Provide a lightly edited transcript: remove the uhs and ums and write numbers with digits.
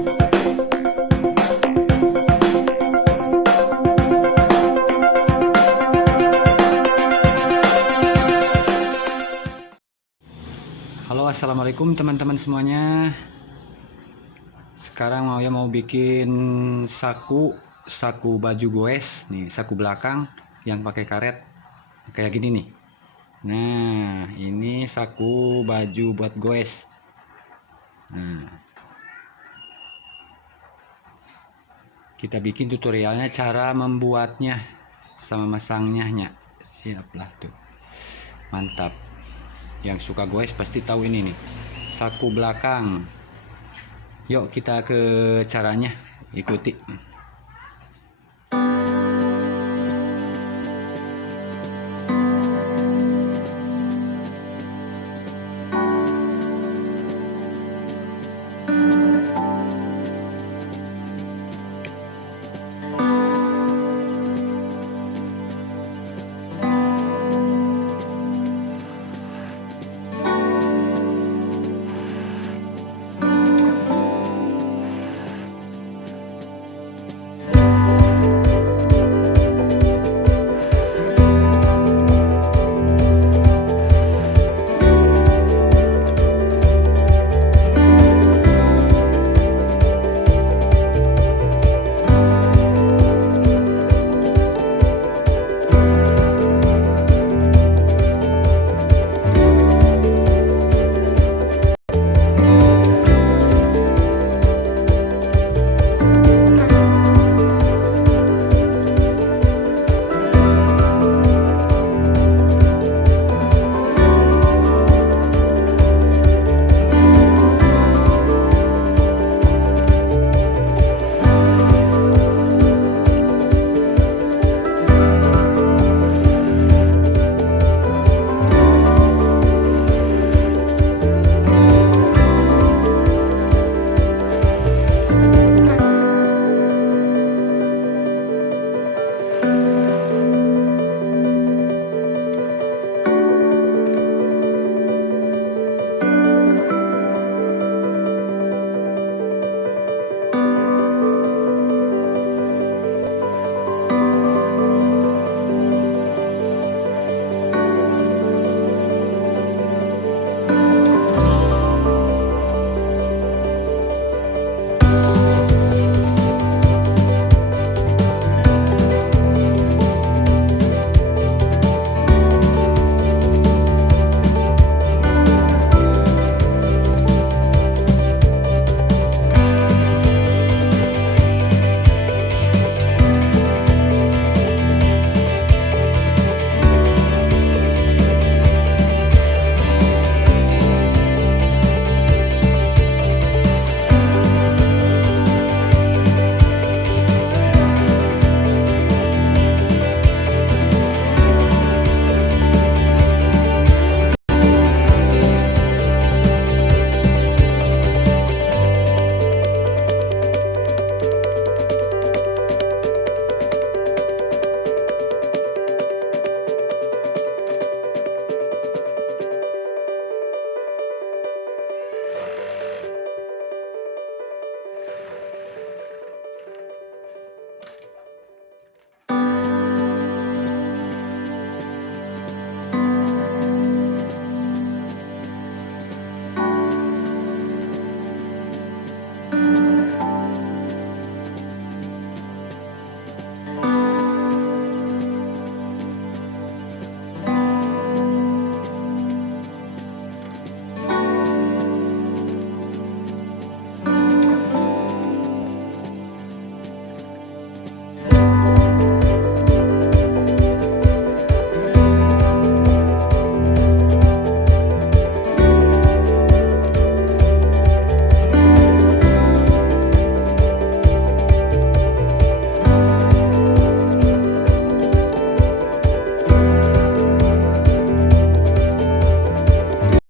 Halo, assalamualaikum teman-teman semuanya. Sekarang mau bikin saku baju goes nih, saku belakang yang pakai karet kayak gini nih. Nah, ini saku baju buat goes. Nah, kita bikin tutorialnya cara membuatnya sama masangnya. Siaplah tuh, mantap. Yang suka goes pasti tahu ini nih, saku belakang. Yuk kita ke caranya, ikuti.